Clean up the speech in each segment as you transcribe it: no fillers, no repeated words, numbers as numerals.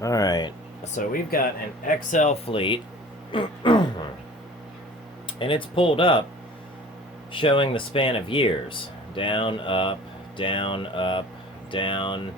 Alright, so we've got an XL fleet, and it's pulled up showing the span of years. Down, up, down, up, down.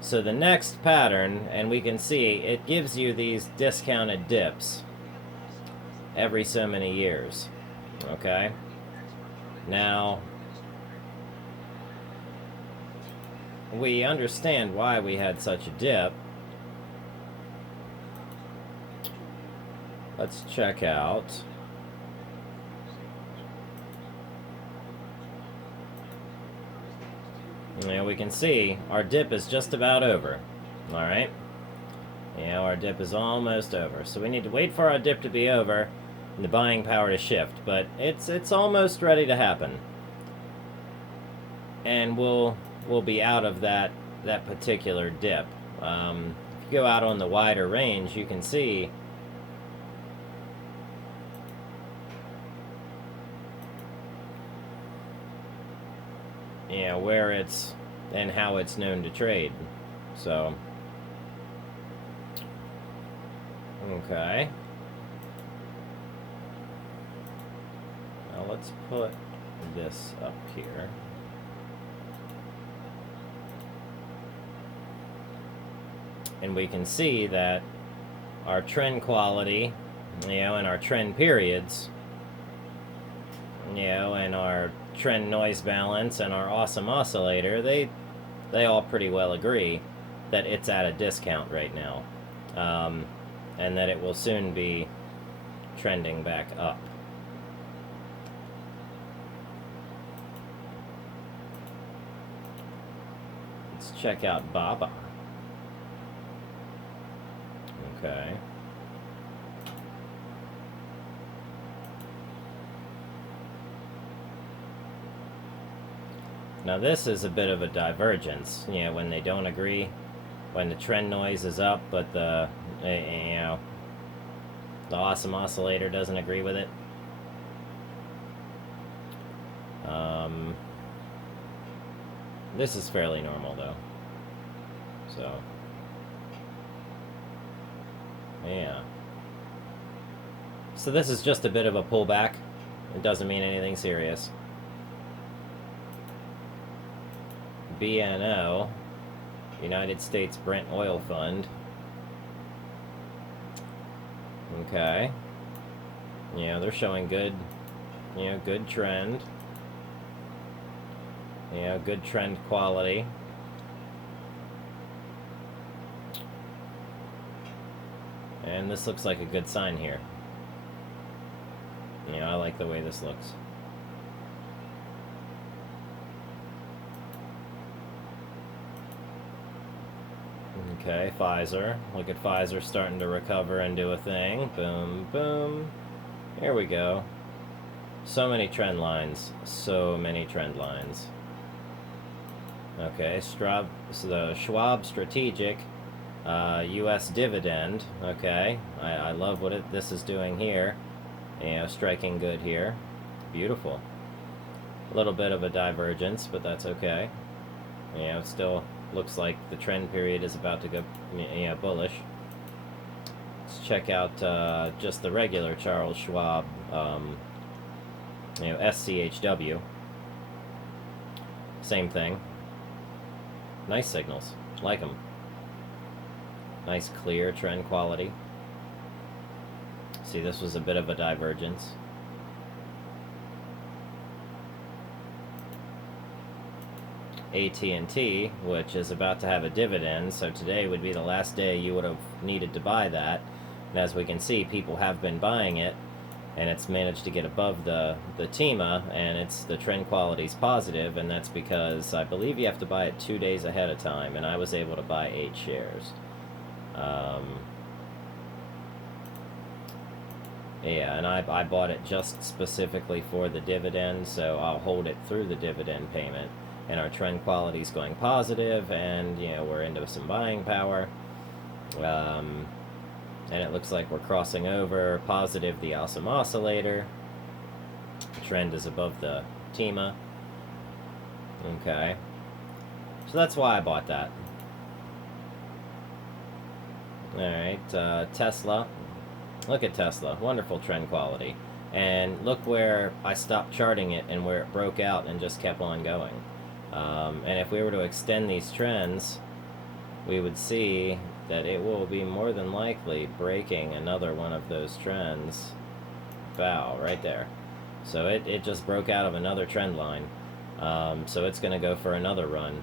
So the next pattern, and we can see, it gives you these discounted dips every so many years. Okay? Now, we understand why we had such a dip. Let's check out. Now we can see our dip is just about over. Alright? Yeah, our dip is almost over. So we need to wait for our dip to be over and the buying power to shift. But it's almost ready to happen. And we'll be out of that particular dip. If you go out on the wider range, you can see where it's and how it's known to trade. So, okay. Now let's put this up here. And we can see that our trend quality, and our trend periods, and our trend noise balance and our awesome oscillator, they all pretty well agree that it's at a discount right now, and that it will soon be trending back up. Let's check out Baba. Okay. Now this is a bit of a divergence, when they don't agree, when the trend noise is up, but the awesome oscillator doesn't agree with it. This is fairly normal though. So, yeah. So this is just a bit of a pullback. It doesn't mean anything serious. BNO, United States Brent Oil Fund. Okay. They're showing good, good trend. Good trend quality. And this looks like a good sign here. I like the way this looks. Okay, Pfizer. Look at Pfizer starting to recover and do a thing. Boom, boom. Here we go. So many trend lines. So many trend lines. Okay, so the Schwab Strategic U.S. dividend. Okay, I love what this is doing here. Striking good here. Beautiful. A little bit of a divergence, but that's okay. It still looks like the trend period is about to go bullish. Let's check out just the regular Charles Schwab, SCHW. Same thing. Nice signals. Like them. Nice clear trend quality. See, this was a bit of a divergence. AT&T, which is about to have a dividend, so today would be the last day you would have needed to buy that. And as we can see, people have been buying it, and it's managed to get above the TEMA, and the trend quality is positive, and that's because I believe you have to buy it 2 days ahead of time, and I was able to buy 8 shares. Yeah, and I bought it just specifically for the dividend, so I'll hold it through the dividend payment. And our trend quality is going positive, and we're into some buying power. And it looks like we're crossing over positive the awesome oscillator. The trend is above the TEMA. Okay. So that's why I bought that. Alright, Tesla. Look at Tesla. Wonderful trend quality. And look where I stopped charting it and where it broke out and just kept on going. And if we were to extend these trends, we would see that it will be more than likely breaking another one of those trends. Bow, right there. So it just broke out of another trend line. So it's going to go for another run.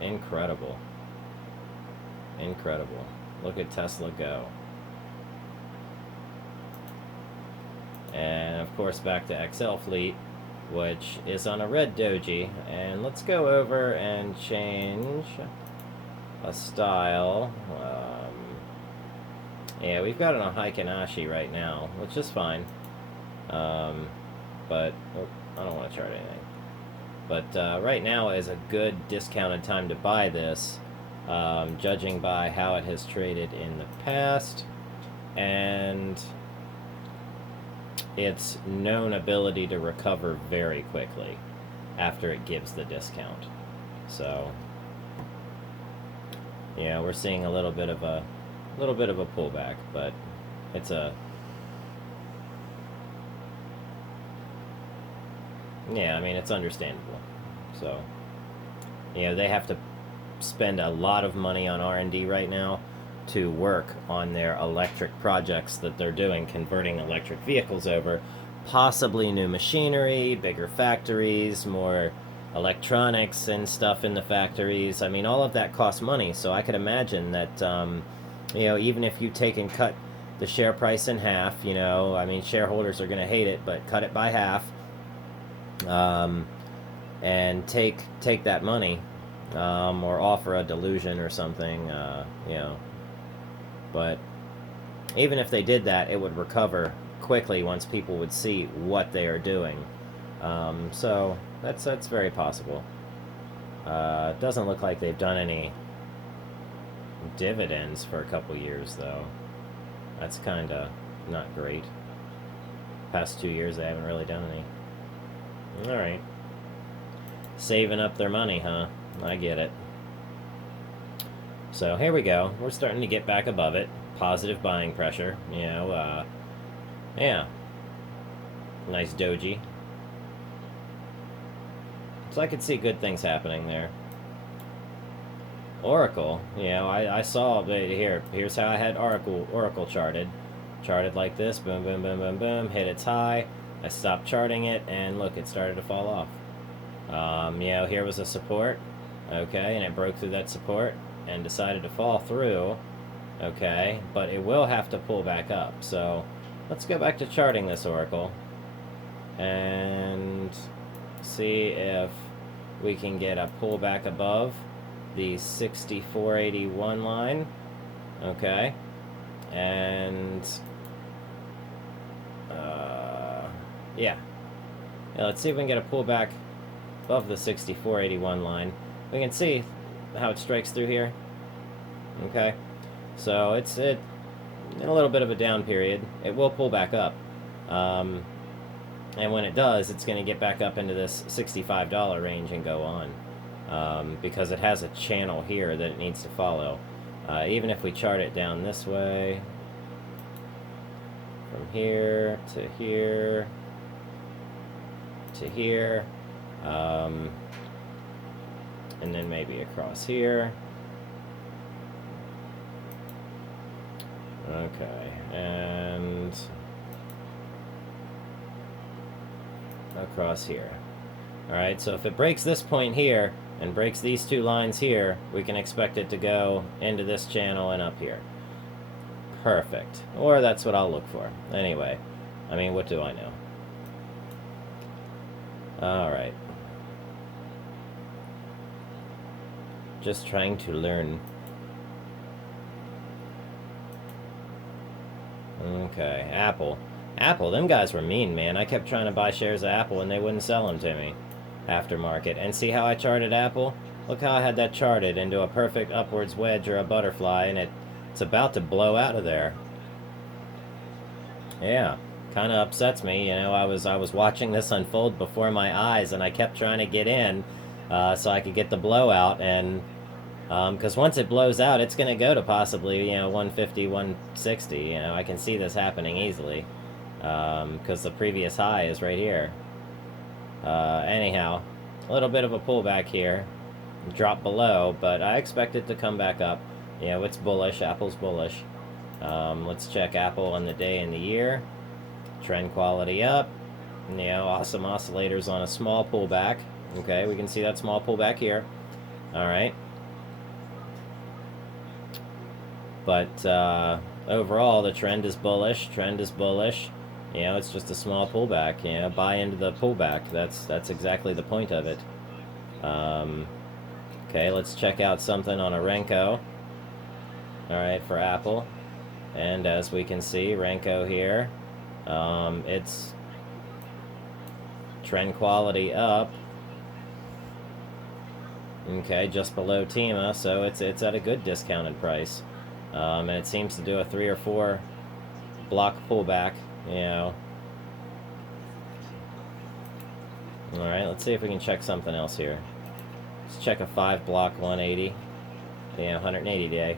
Incredible. Incredible. Look at Tesla go. And of course back to XL Fleet, which is on a red doji. And let's go over and change a style. Yeah, we've got it on Heikinashi right now, which is fine. But I don't want to chart anything. But right now is a good discounted time to buy this, judging by how it has traded in the past and its known ability to recover very quickly after it gives the discount. So, yeah, we're seeing a little bit of a pullback, but it's a yeah, I mean, it's understandable. So, they have to spend a lot of money on R&D right now to work on their electric projects that they're doing, converting electric vehicles over, possibly new machinery, bigger factories, more electronics and stuff in the factories. I mean, all of that costs money, so I could imagine that, even if you take and cut the share price in half, I mean, shareholders are going to hate it, but cut it by half, and take that money, or offer a delusion or something, but even if they did that, it would recover quickly once people would see what they are doing. So that's very possible. Doesn't look like they've done any dividends for a couple years, though. That's kind of not great. Past 2 years, they haven't really done any. Alright. Saving up their money, huh? I get it. So here we go. We're starting to get back above it. Positive buying pressure. Yeah. Nice doji. So I could see good things happening there. Oracle, I saw here's how I had Oracle charted. Charted like this, boom, boom, boom, boom, boom, hit its high. I stopped charting it, and look, it started to fall off. Here was a support, okay, and it broke through that support and decided to fall through, okay, but it will have to pull back up. So let's go back to charting this Oracle and see if we can get a pullback above the 6481 line, okay, and let's see if we can get a pullback above the 6481 line. We can see how it strikes through here, okay, so it's in a little bit of a down period. It will pull back up, and when it does, it's going to get back up into this $65 range and go on, because it has a channel here that it needs to follow. Even if we chart it down this way, from here to here to here, and then maybe across here. Okay, and across here. Alright, so if it breaks this point here and breaks these two lines here, we can expect it to go into this channel and up here. Perfect. Or that's what I'll look for. Anyway, I mean, what do I know? Alright. Just trying to learn. Okay, Apple. Apple, them guys were mean, man. I kept trying to buy shares of Apple and they wouldn't sell them to me. Aftermarket. And see how I charted Apple? Look how I had that charted into a perfect upwards wedge or a butterfly, and it's about to blow out of there. Yeah, kind of upsets me. I was watching this unfold before my eyes, and I kept trying to get in so I could get the blowout, and Because once it blows out, it's going to go to possibly, 150, 160. I can see this happening easily. Because the previous high is right here. Anyhow, a little bit of a pullback here. Drop below, but I expect it to come back up. It's bullish. Apple's bullish. Let's check Apple on the day and the year. Trend quality up. Awesome oscillators on a small pullback. Okay, we can see that small pullback here. All right. But overall, the trend is bullish. Trend is bullish. It's just a small pullback. Buy into the pullback. That's exactly the point of it. Okay, let's check out something on a Renko. All right, for Apple. And as we can see, Renko here, it's trend quality up. Okay, just below TEMA, so it's at a good discounted price. And it seems to do a 3 or 4 block pullback, Alright, let's see if we can check something else here. Let's check a 5 block 180. 180 day.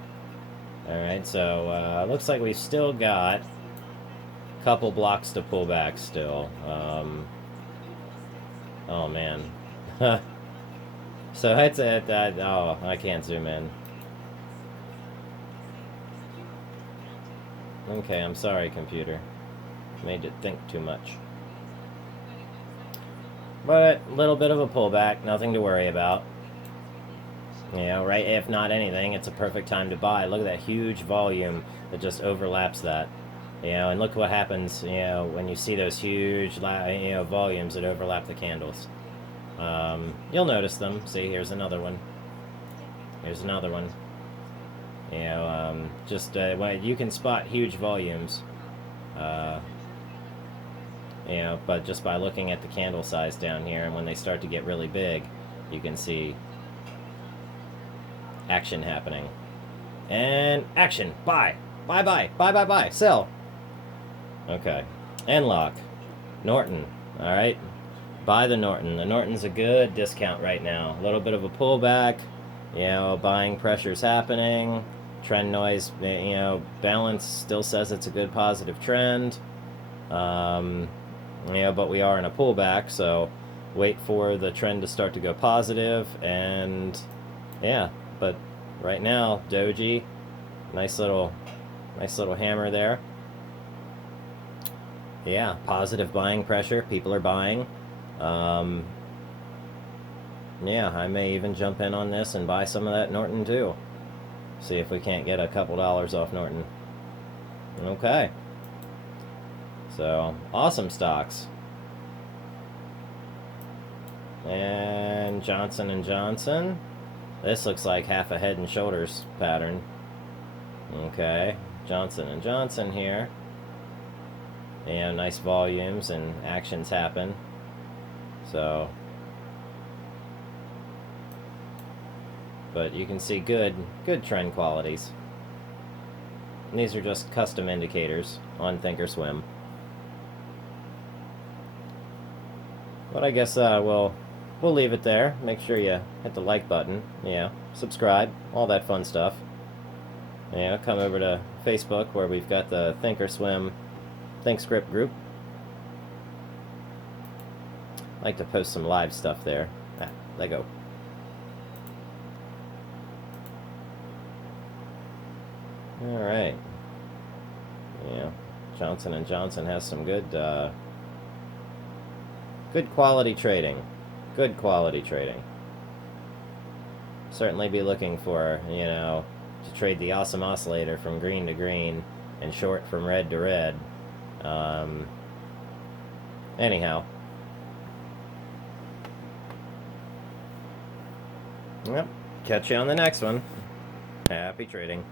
Alright, so looks like we've still got a couple blocks to pull back still. Oh man. So it's at that. Oh, I can't zoom in. Okay, I'm sorry, computer. Made it think too much. But a little bit of a pullback, nothing to worry about. Right? If not anything, it's a perfect time to buy. Look at that huge volume that just overlaps that. And look what happens, when you see those huge, volumes that overlap the candles. You'll notice them. See, here's another one. Here's another one. You can spot huge volumes. But just by looking at the candle size down here, and when they start to get really big, you can see action happening. And action! Buy! Buy, buy! Buy, buy, buy! Sell! Okay. Enlock. Norton. Alright. Buy the Norton. The Norton's a good discount right now. A little bit of a pullback. Buying pressure's happening. Trend noise, balance still says it's a good positive trend. But we are in a pullback, so wait for the trend to start to go positive, and but right now, Doji, nice little hammer there. Positive buying pressure, people are buying. I may even jump in on this and buy some of that Norton too. See if we can't get a couple dollars off Norton. Okay. So, awesome stocks. And Johnson & Johnson. This looks like half a Head and Shoulders pattern. Okay. Johnson & Johnson here. Nice volumes and actions happen. So, but you can see good trend qualities. And these are just custom indicators on Thinkorswim. But I guess we'll leave it there. Make sure you hit the like button. Subscribe, all that fun stuff. Come over to Facebook where we've got the Thinkorswim ThinkScript group. I like to post some live stuff there. Let go. All right. Johnson & Johnson has some good quality trading. Good quality trading. Certainly be looking for, to trade the awesome oscillator from green to green and short from red to red. Anyhow. Yep. Catch you on the next one. Happy trading.